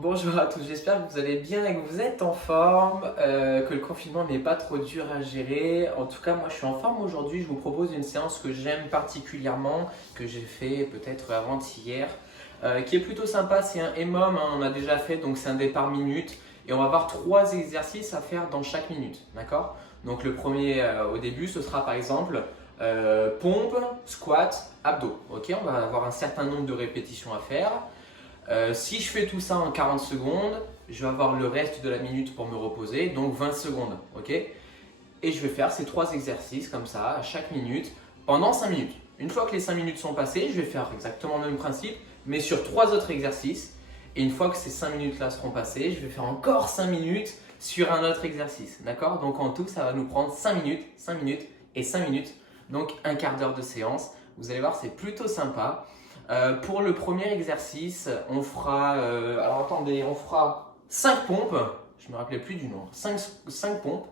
Bonjour à tous, j'espère que vous allez bien et que vous êtes en forme, que le confinement n'est pas trop dur à gérer. En tout cas, moi je suis en forme aujourd'hui. Je vous propose une séance que j'aime particulièrement, que j'ai fait peut-être avant-hier, qui est plutôt sympa. C'est un EMOM, hein, on a déjà fait, donc c'est un départ minute. Et on va avoir 3 exercices à faire dans chaque minute, d'accord? Donc le premier au début, ce sera par exemple pompe, squat, abdos. Ok, on va avoir un certain nombre de répétitions à faire. Si je fais tout ça en 40 secondes, je vais avoir le reste de la minute pour me reposer, donc 20 secondes, ok? Et je vais faire ces 3 exercices comme ça, à chaque minute, pendant 5 minutes. Une fois que les 5 minutes sont passées, je vais faire exactement le même principe, mais sur 3 autres exercices. Et une fois que ces 5 minutes-là seront passées, je vais faire encore 5 minutes sur un autre exercice, d'accord? Donc en tout, ça va nous prendre 5 minutes, 5 minutes et 5 minutes, donc un quart d'heure de séance. Vous allez voir, c'est plutôt sympa. Pour le premier exercice, on fera, on fera 5 pompes, je ne me rappelais plus du nom, 5 pompes,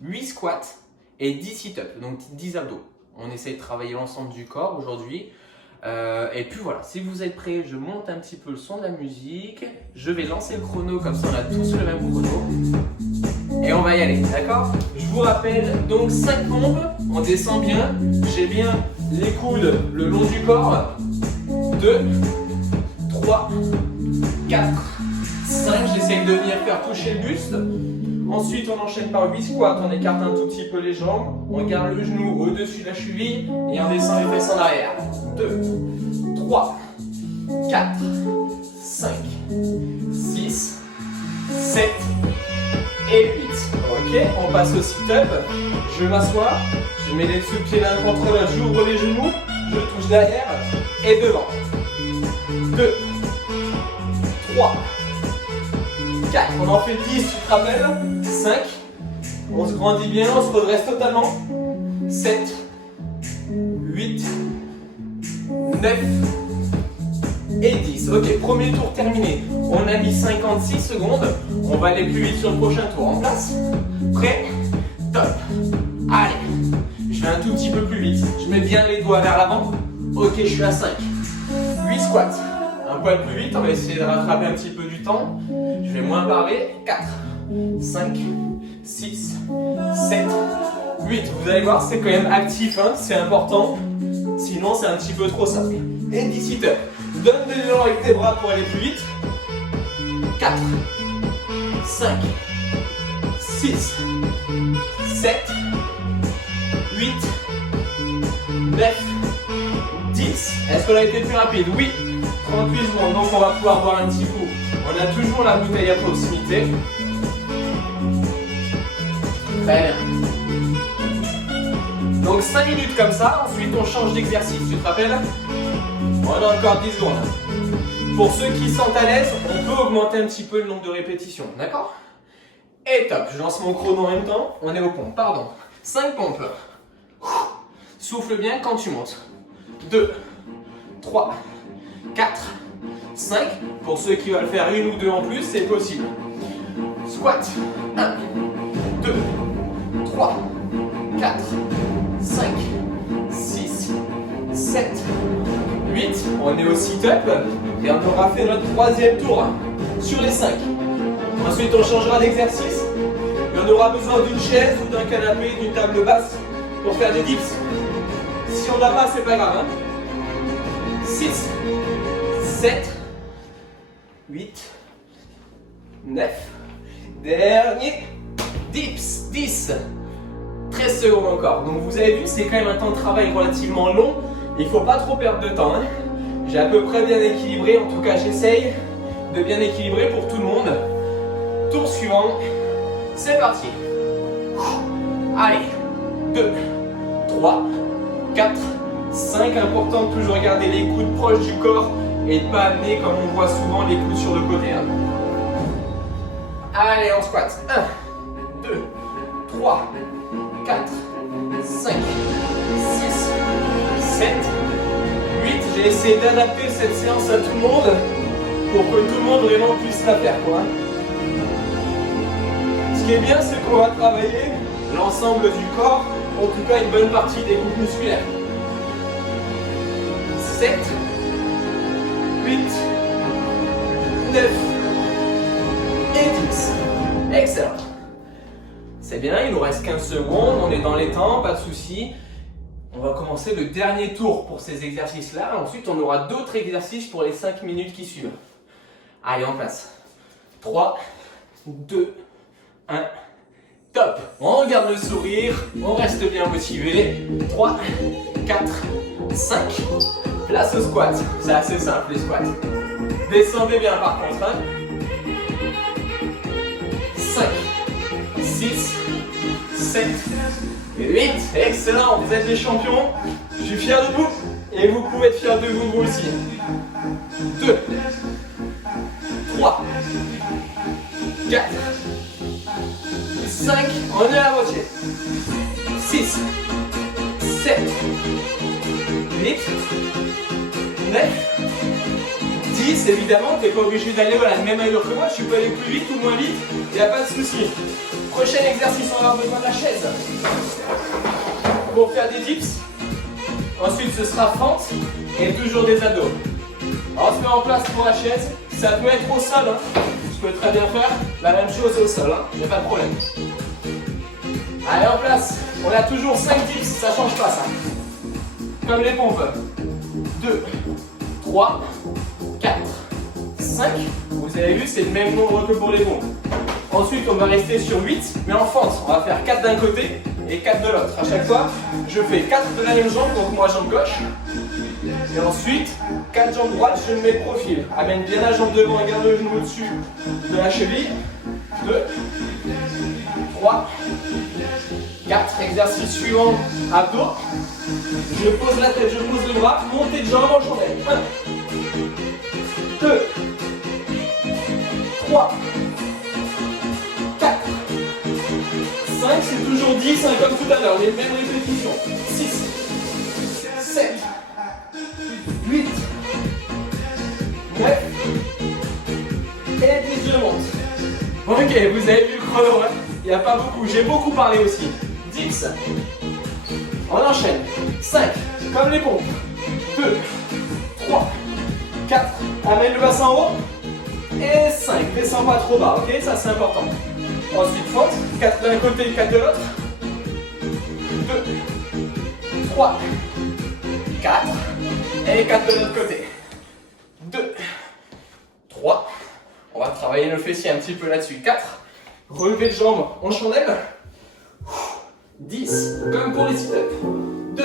8 squats et 10 sit-ups, donc 10 abdos. On essaye de travailler l'ensemble du corps aujourd'hui. Et puis voilà, si vous êtes prêts, je monte un petit peu le son de la musique, je vais lancer le chrono, comme ça on a tous le même chrono. Et on va y aller, d'accord? Je vous rappelle, donc 5 pompes, on descend bien, j'ai bien les coudes le long du corps. 2, 3, 4, 5, j'essaye de venir faire toucher le buste. Ensuite, on enchaîne par 8 squats, on écarte un tout petit peu les jambes, on garde le genou au-dessus de la cheville et on descend les fesses en arrière. 2, 3, 4, 5, 6, 7 et 8. Ok, on passe au sit-up. Je m'assois, je mets les dessous-pieds l'un contre l'autre, j'ouvre les genoux, je touche derrière et devant. 2, 3, 4, on en fait 10, tu te rappelles? 5, on se grandit bien, on se redresse totalement. 7, 8, 9 et 10. Ok, premier tour terminé. On a mis 56 secondes. On va aller plus vite sur le prochain tour. En place? Prêt? Top. Allez, je vais un tout petit peu plus vite. Je mets bien les doigts vers l'avant. Ok, je suis à 5. 8 squats. Un poil plus vite, on va essayer de rattraper un petit peu du temps. Je vais moins parler. 4, 5, 6, 7, 8. Vous allez voir, c'est quand même actif, hein, c'est important. Sinon, c'est un petit peu trop simple. Et 10 sit-ups. Donne des élan avec tes bras pour aller plus vite. 4, 5, 6, 7, 8, 9, 10. Est-ce qu'on a été plus rapide? Oui. 38 secondes, donc on va pouvoir boire un petit coup. On a toujours la bouteille à proximité. Très bien. Donc 5 minutes comme ça, ensuite on change d'exercice, tu te rappelles? On a encore 10 secondes. Pour ceux qui sont à l'aise, on peut augmenter un petit peu le nombre de répétitions, d'accord? Et top, je lance mon chrono en même temps, on est aux pompes, pardon. 5 pompes. Souffle bien quand tu montes. 2, 3, 4, 5. Pour ceux qui veulent faire une ou deux en plus, c'est possible. Squat. 1, 2, 3, 4, 5, 6, 7, 8. On est au sit-up et on aura fait notre troisième tour sur les 5. Ensuite, on changera d'exercice et on aura besoin d'une chaise ou d'un canapé, d'une table basse pour faire des dips. Si on n'a pas, c'est pas grave. 6, 7, 8, 9, dernier, dips, 10, 13 secondes encore. Donc vous avez vu, c'est quand même un temps de travail relativement long. Il ne faut pas trop perdre de temps. Hein. J'ai à peu près bien équilibré, en tout cas j'essaye de bien équilibrer pour tout le monde. Tour suivant, c'est parti. Allez, 2, 3, 4, 5, important de toujours garder les coudes proches du corps et de ne pas amener, comme on voit souvent, les coudes sur le côté. Hein. Allez, on squat. 1, 2, 3, 4, 5, 6, 7, 8. J'ai essayé d'adapter cette séance à tout le monde pour que tout le monde vraiment puisse la faire, quoi. Ce qui est bien, c'est qu'on va travailler l'ensemble du corps, en tout cas une bonne partie des groupes musculaires. 7, 8, 9, Excellent. C'est bien, il nous reste 15 secondes, on est dans les temps, pas de souci. On va commencer le dernier tour pour ces exercices-là. Ensuite, on aura d'autres exercices pour les 5 minutes qui suivent. Allez, en place. 3, 2, 1. Top. On garde le sourire, on reste bien motivé. 3, 4, 5. Place au squat. C'est assez simple les squats. Descendez bien par contre. 5, 6, 7, 8. Excellent, vous êtes les champions. Je suis fier de vous et vous pouvez être fiers de vous, vous aussi. 2, 3, 4, 5. On est à la moitié. 6, 7, 8, 9, 10. Évidemment, tu n'es pas obligé d'aller à la même allure que moi. Tu peux aller plus vite ou moins vite. Il n'y a pas de souci. Prochain exercice, on va avoir besoin de la chaise pour faire des dips. Ensuite, ce sera fente et toujours des abdos. On se met en place pour la chaise. Ça peut être au sol. Je peux très bien faire la même chose au sol. Il n'y a pas de problème. Allez, en place. On a toujours 5 dips. Ça ne change pas, ça. Comme les pompes. 2, 3, 4, 5. Vous avez vu, c'est le même nombre que pour les pompes. Ensuite, on va rester sur 8, mais en fente. On va faire 4 d'un côté et 4 de l'autre. À chaque fois, je fais 4 de la même jambe, donc moi jambe gauche. Et ensuite, 4 jambes droites, je me mets profil. Amène bien la jambe devant et garde le genou au-dessus de la cheville. 2, 3, 4. Exercice suivant, abdos. Je pose la tête, je pose le bras, montée de jambe en chandelle. 1, 2, 3, 4, 5, c'est toujours 10, comme tout à l'heure, les mêmes répétitions. 6, 7, 8, 9, et 10, je monte. Ok, vous avez vu le chrono, hein? Il n'y a pas beaucoup, j'ai beaucoup parlé aussi. 10, on enchaîne. 5, comme les pompes. 2, 3, 4, amène le bassin en haut. Et 5, descends pas trop bas, ok? Ça c'est important. Ensuite, fente, 4 d'un côté, 4 de l'autre. 2, 3, 4, et 4 de l'autre côté. 2, 3, on va travailler le fessier un petit peu là-dessus. 4, relevé de jambes en chandelle. 10, comme pour les sit-ups. 2,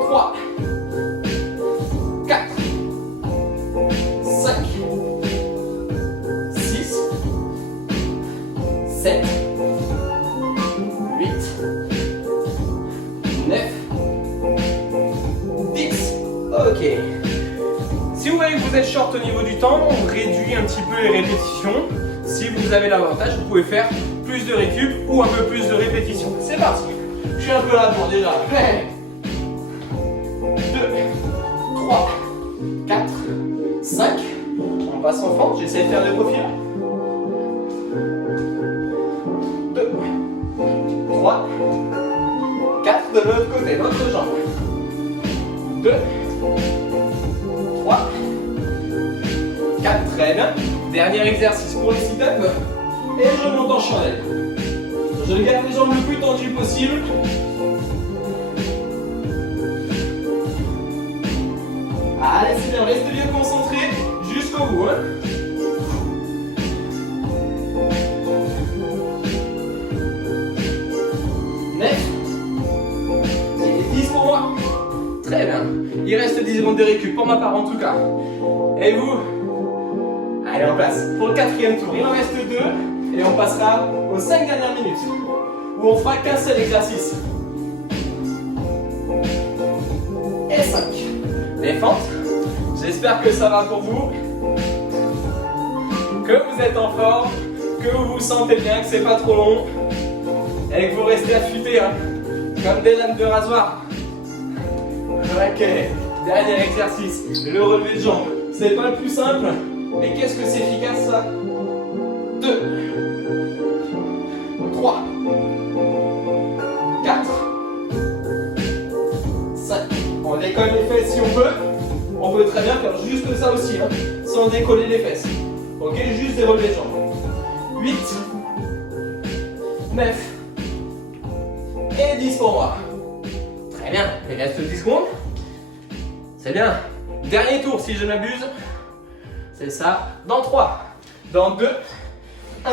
3, 4, 5, 6, 7, 8, 9, 10. Ok. Si vous voyez que vous êtes short au niveau du temps, on réduit un petit peu les répétitions. Si vous avez l'avantage, vous pouvez faire plus de récup ou un peu plus de répétitions. C'est parti. Je suis un peu là pour déjà. 2, 3, 4, 5. On passe en fente. J'essaie de faire des profils. 2, 3, 4 de l'autre côté, l'autre jambe. 2, 3, 4, très bien. Dernier exercice pour les sit-ups. Et je monte en chandelle. Je garde les jambes le plus tendues possible. Allez, c'est bien, restez bien concentré jusqu'au bout. 9. Et 10 pour moi. Très bien. Il reste 10 secondes de récup pour ma part en tout cas. Et vous? Allez, en place. Pour le 4e tour, il en reste 2. Et on passera aux 5 dernières minutes. Où on fera qu'un seul exercice. Et 5. Les fentes. J'espère que ça va pour vous. Que vous êtes en forme. Que vous vous sentez bien, que c'est pas trop long. Et que vous restez affûtés, hein, comme des lames de rasoir. Ok. Dernier exercice. Le relevé de jambes. C'est pas le plus simple. Mais qu'est-ce que c'est efficace ça? 2, 3, 4, 5. On décolle les fesses si on peut. On peut très bien faire juste ça aussi, hein, sans décoller les fesses. Ok, juste des relevés de jambes. 8, 9 et 10 pour moi. Très bien, il reste 10 secondes. C'est bien. Dernier tour si je ne m'abuse. C'est ça. Dans 3, dans 2, 1.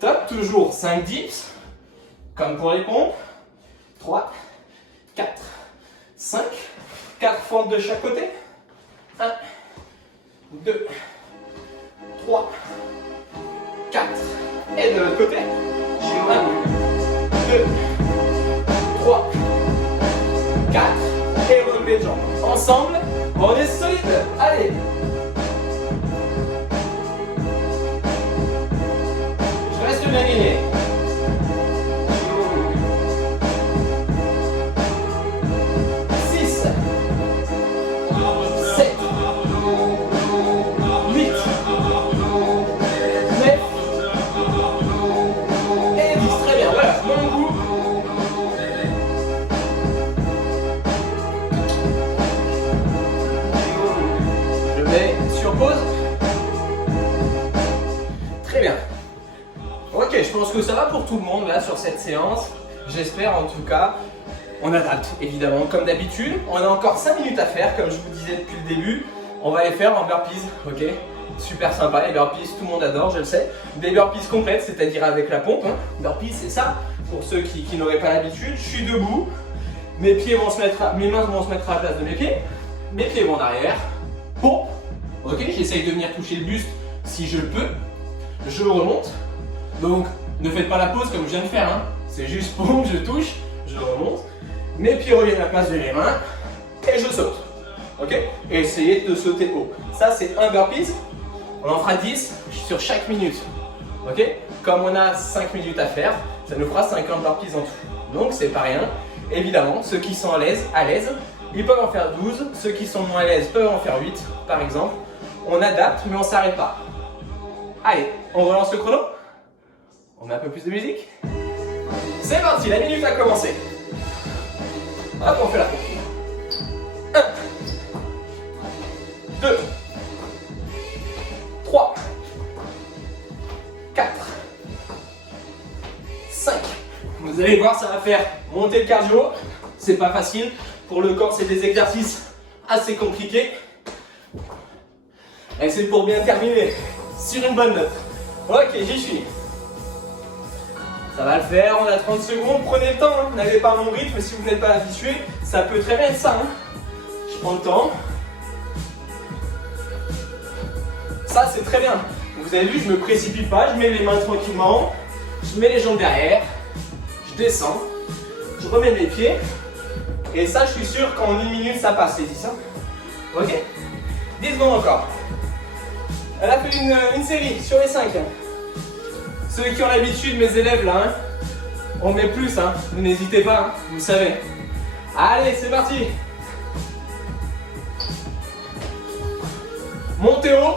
Top, toujours 5 dips. Comme pour les pompes. 3, 4, 5. 4 fentes de chaque côté. 1, 2, 3, 4. Et de l'autre côté. 1, 2, 3, 4. Et relevé de jambes. Ensemble, on est solide. Allez. Je reste bien aligné. 6, 7, 8, 9 et 10. Très bien, voilà, mon goût. Je mets sur pause. Très bien. Ok, je pense que ça va pour tout le monde là sur cette séance. J'espère en tout cas. On adapte évidemment comme d'habitude. On a encore 5 minutes à faire comme je vous disais depuis le début. On va les faire en burpees, ok? Super sympa les burpees, tout le monde adore, je le sais. Des burpees complètes, c'est-à-dire avec la pompe. Hein. Burpees c'est ça, pour ceux qui n'auraient pas l'habitude. Je suis debout, mes mains vont se mettre à la place de mes pieds. Mes pieds vont en arrière. Pompe, ok? J'essaye de venir toucher le buste si je peux. Je remonte. Donc, ne faites pas la pause comme je viens de faire. Hein. C'est juste pompe, je touche, je remonte. Mes pieds reviennent à la place de mes mains. Et je saute. Ok? Et essayez de sauter haut. Ça, c'est un burpees. On en fera 10 sur chaque minute. Ok? Comme on a 5 minutes à faire, ça nous fera 50 burpees en tout. Donc, c'est pas rien. Évidemment, ceux qui sont à l'aise, ils peuvent en faire 12. Ceux qui sont moins à l'aise peuvent en faire 8, par exemple. On adapte, mais on ne s'arrête pas. Allez, on relance le chrono. On met un peu plus de musique. C'est parti, la minute a commencé. Hop, on fait la pompe. 1, 2, 3, 4, 5. Vous allez voir, ça va faire monter le cardio. C'est pas facile. Pour le corps, c'est des exercices assez compliqués. Et c'est pour bien terminer sur une bonne note. Ok, j'y suis. Ça va le faire, on a 30 secondes, prenez le temps, hein. N'allez pas à mon rythme si vous n'êtes pas habitué, ça peut très bien être ça. Hein. Je prends le temps. Ça c'est très bien. Vous avez vu, je me précipite pas, je mets les mains tranquillement, je mets les jambes derrière, je descends, je remets mes pieds, et ça je suis sûr qu'en 1 minute ça passe, c'est dit ça. Ok? 10 secondes encore. Elle a fait une série sur les 5. Ceux qui ont l'habitude, mes élèves là, hein, on met plus, hein, vous n'hésitez pas, hein, vous savez. Allez, c'est parti. Montez haut,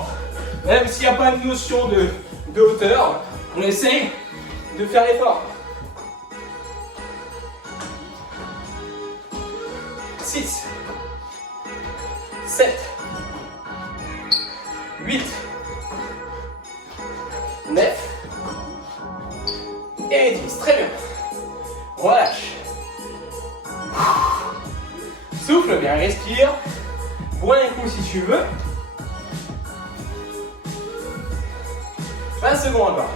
même s'il n'y a pas de notion de hauteur, on essaye de faire l'effort. 6, 7, 8, 9, et 10, très bien. Relâche. Souffle bien, respire. Bois un coup si tu veux. 20 secondes encore.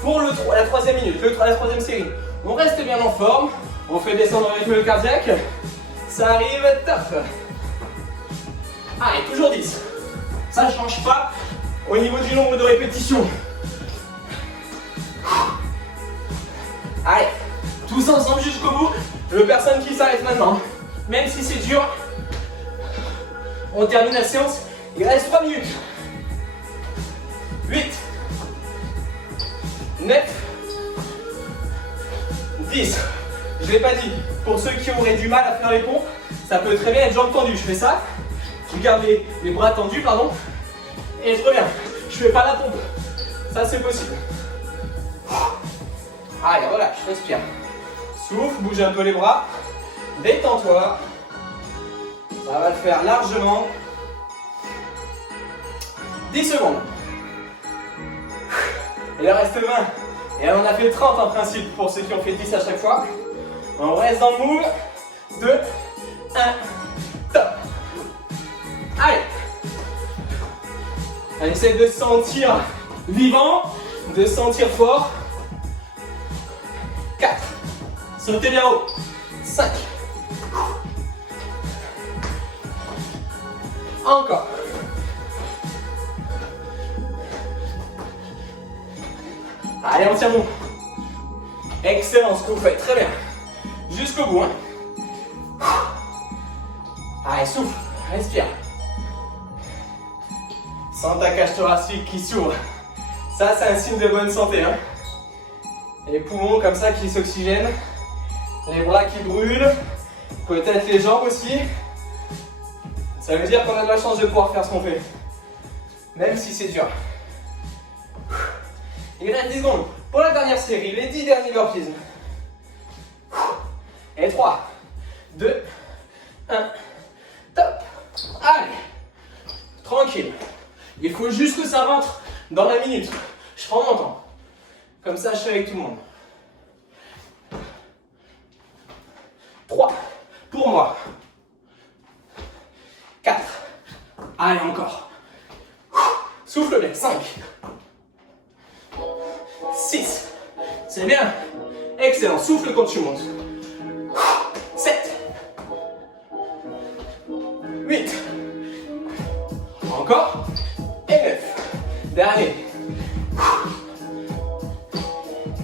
Pour la troisième minute, la troisième série. On reste bien en forme. On fait descendre le rythme cardiaque. Ça arrive, top. Allez, toujours 10. Ça ne change pas au niveau du nombre de répétitions. Allez, tous ensemble jusqu'au bout. Je veux personne qui s'arrête maintenant. Même si c'est dur, on termine la séance. Il reste 3 minutes. 8, 9, 10. Je ne l'ai pas dit. Pour ceux qui auraient du mal à faire les pompes, ça peut très bien être jambes tendues. Je fais ça. Je garde les bras tendus, pardon. Et je reviens. Je fais pas la pompe. Ça, c'est possible. Allez, relâche, respire. Souffle, bouge un peu les bras. Détends-toi. Ça va le faire largement. 10 secondes. Il en reste 20. Et on a fait 30 en principe pour ceux qui ont fait 10 à chaque fois. On reste dans le move. 2, 1, top. Allez. On essaie de se sentir vivant, de se sentir fort. 4. Sautez bien haut. 5. Encore. Allez, on tient bon. Excellent ce que vous faites, très bien. Jusqu'au bout. Hein. Allez, souffle, respire. Sens ta cage thoracique qui s'ouvre. Ça, c'est un signe de bonne santé. Hein. Les poumons comme ça qui s'oxygènent. Les bras qui brûlent. Peut-être les jambes aussi. Ça veut dire qu'on a de la chance de pouvoir faire ce qu'on fait. Même si c'est dur. Il reste 10 secondes. Pour la dernière série, les 10 derniers burpees. Et 3, 2, 1, top. Allez. Tranquille. Il faut juste que ça rentre dans la minute. Je prends mon temps. Comme ça, je fais avec tout le monde. 3, pour moi. 4. Allez, encore. Souffle bien. 5. 6. C'est bien. Excellent. Souffle quand tu montes. 7. 8. Encore. Et 9. Dernier.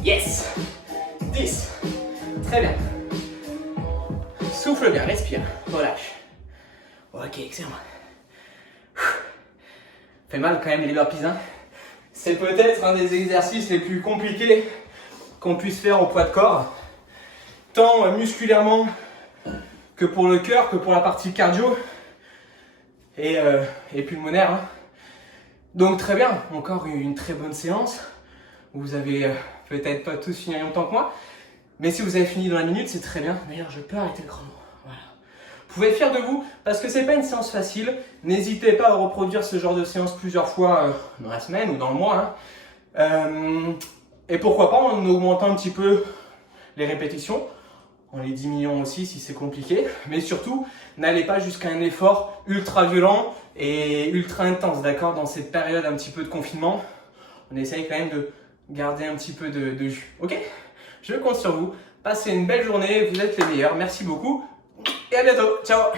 Yes. 10. Très bien. Souffle bien, respire, relâche. Ok, excellent. Fait mal quand même les burpees, hein. C'est peut-être un des exercices les plus compliqués qu'on puisse faire au poids de corps. Tant musculairement que pour le cœur, que pour la partie cardio et pulmonaire. Hein. Donc très bien, encore une très bonne séance. Vous avez peut-être pas tous fini en même temps que moi, mais si vous avez fini dans la minute, c'est très bien. D'ailleurs, je peux arrêter le chrono. Voilà. Vous pouvez être fier de vous parce que c'est pas une séance facile. N'hésitez pas à reproduire ce genre de séance plusieurs fois dans la semaine ou dans le mois. Hein. Et pourquoi pas en augmentant un petit peu les répétitions, en les diminuant aussi si c'est compliqué. Mais surtout, n'allez pas jusqu'à un effort ultra violent et ultra intense, d'accord? Dans cette période un petit peu de confinement, on essaye quand même de garder un petit peu de jus, ok? Je compte sur vous. Passez une belle journée, vous êtes les meilleurs. Merci beaucoup et à bientôt. Ciao!